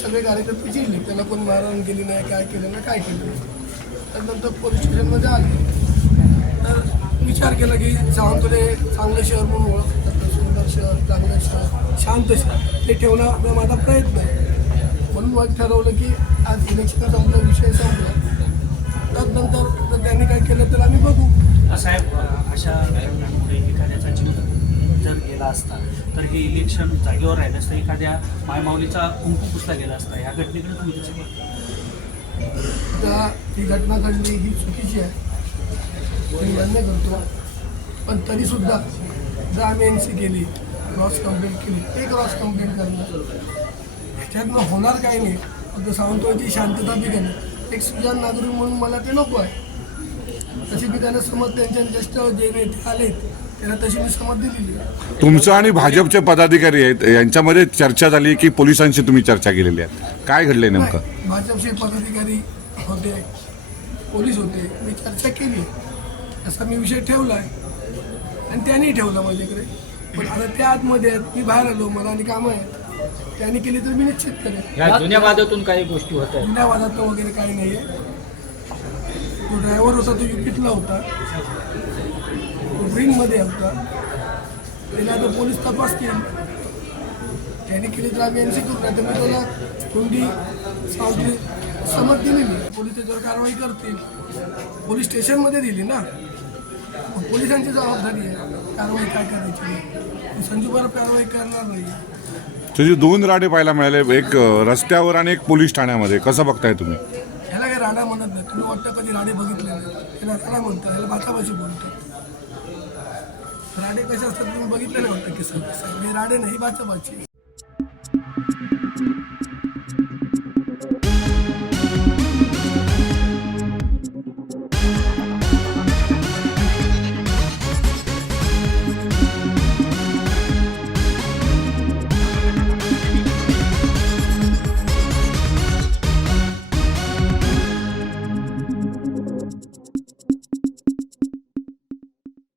सगळे कार्यकर्ते जिंकले, त्याला कोणी मारहाण केली नाही, काय केलं नाही, काय केलं नाही. त्यानंतर पोलीस स्टेशनमध्ये आले तर विचार केला की सावंतवाडी चांगलं शहर म्हणून ओळखतात, सुंदर शहर, चांगलं शहर, शांत शहर ते ठेवणं माझा प्रयत्न आहे. म्हणून मग ठरवलं की आज इलेक्शनचा आमचा विषय संपला, त्यानंतर त्यांनी काय केलं तर आम्ही बघू. साहेब, अशा घटनांमुळे एखाद्याचा जीव जर गेला असता तर हे इलेक्शन जागेवर राहिलं असतं, एखाद्या मायमाऊलीचा कुंकू पुसला गेला असता. या घटनेकडे तुम्ही कसं बघता? आता ही घटना घडली ही चुकीची आहे, मी मान्य करतो, पण तरीसुद्धा जर आम्ही NC केली, क्रॉस कंप्लेंट केली, ते क्रॉस कंप्लेंट करणं ह्याच्यातनं होणार काही नाही. फक्त सावंतवाडीची शांतता बिघडली. एक सुजाण नागरिक म्हणून मला ते नको आहे. तशी मी त्यांना समज त्यांच्या ज्येष्ठ जे नेते आलेत त्यांना तशी मी समज दिलेली आहे. तुमचं आणि भाजपचे पदाधिकारी आहेत यांच्यामध्ये चर्चा झाली की पोलिसांशी तुम्ही चर्चा केलेली आहे, काय घडलंय नेमकं? भाजपचे पदाधिकारी होते, पोलीस होते, मी चर्चा केली, असा मी विषय ठेवला आहे आणि त्यांनी ठेवला माझ्याकडे. पण आता त्या आतमध्ये आहेत, मी बाहेर आलो, मला आणि कामं आहेत, त्यांनी केली तर मी निश्चित करेन. या जुन्या वादातून काही गोष्टी होत आहेत? जुन्या वादात वगैरे काही नाही आहे. तो ड्रायव्हर होता तो युपीतला होता, तो ड्रिंकमध्ये होता, त्याला आता पोलीस तपासतील, त्यांनी केली तर आम्ही NC करू, नाही तर मी त्याला कोणती सावधी समज दिलेली, पोलीस त्याच्यावर कारवाई करतील. पोलीस स्टेशनमध्ये दिली ना, पोलिसांची जबाबदारी आहे कारवाई काय करायची. संजू परब कारवाई करणार नाही. तुझे 2 राडे पाहायला मिळाले, एक रस्त्यावर आणि एक पोलीस ठाण्यामध्ये, कसं बघताय तुम्ही? ह्याला काही राडा म्हणत नाही, तुम्ही वाटतं कधी राडे बघितले नाही, ह्याला राडा म्हणतात, ह्याला भाषाभाषी बोलतात. राडे कसे असतात तुम्ही बघितले नाही वाटतं की सगळे राडे नाही, भाषाभाषी.